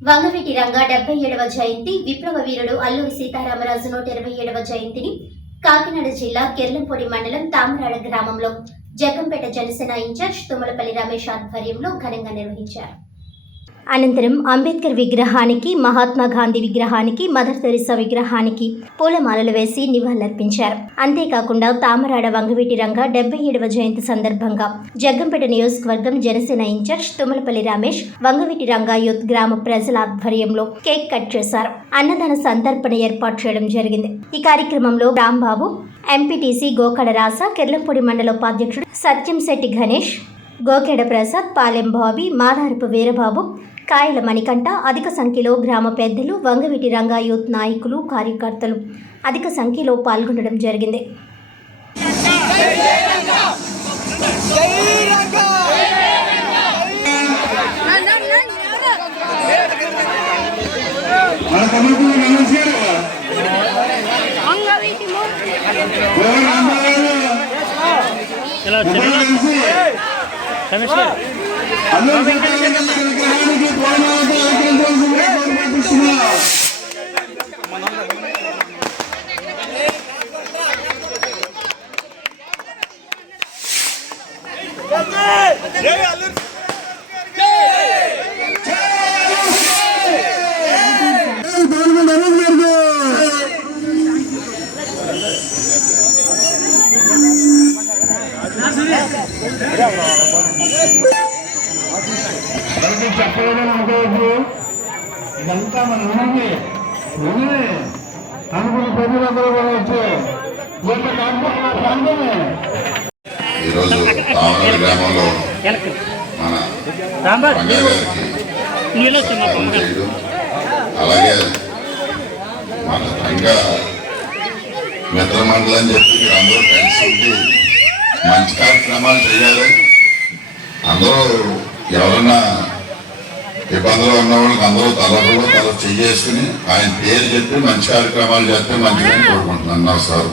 వంగవీటి రంగా 77వ జయంతి, విప్లవ వీరుడు అల్లూరి సీతారామరాజు 127వ జయంతిని కాకినాడ జిల్లా కిర్లంపూడి మండలం తామరాడ గ్రామంలో జగ్గంపేట జనసేన ఇన్ఛార్జ్ తుమ్మలపల్లి రమేష్ ఆధ్వర్యంలో ఘనంగా నిర్వహించారు. అనంతరం అంబేద్కర్ విగ్రహానికి, మహాత్మా గాంధీ విగ్రహానికి, మదర్ తెరిసా విగ్రహానికి పూలమాలలు వేసి నివాళులర్పించారు. అంతేకాకుండా తామరాడ వంగవీటి రంగా 77వ జయంతి సందర్భంగా జగ్గంపేట నియోజకవర్గం జనసేన ఇన్ఛార్జ్ తుమ్మలపల్లి రమేష్, వంగవీటి రంగా యూత్ గ్రామ ప్రజల ఆధ్వర్యంలో కేక్ కట్ చేశారు. అన్నదాన సంతర్పణ ఏర్పాటు చేయడం జరిగింది. ఈ కార్యక్రమంలో రాంబాబు, ఎంపీటీసీ గోకడ రాస, కిర్లంపూడి మండల ఉపాధ్యక్షుడు సత్యంశెట్టి గణేష్, గోకెడ ప్రసాద్, పాలెం బాబీ, మాదారపు వీరబాబు, కాయల మణికంఠ, అధిక సంఖ్యలో గ్రామ పెద్దలు, వంగవీటి రంగా యూత్ నాయకులు, కార్యకర్తలు అధిక సంఖ్యలో పాల్గొనడం జరిగింది. చెప్పలేదని అనుకోవద్దు. ఇదంతా మన ఊరిని అనుకున్న ప్రజలందరూ కూడా వచ్చి ఈరోజు తామరాడ గ్రామంలో మన అలాగే మన రంగ మిత్ర మండలి అని చెప్పి మీరు అందరూ కలిసి మంచి కార్యక్రమాలు చేయాలి. అందరూ ఎవరన్నా ఇబ్బందులు ఉన్న వాళ్ళకి అందరూ తల చెయ్యేసుకుని ఆయన పేరు చెప్పి మంచి కార్యక్రమాలు చేస్తే మంచిదని కోరుకుంటున్నాను. నమస్కారం.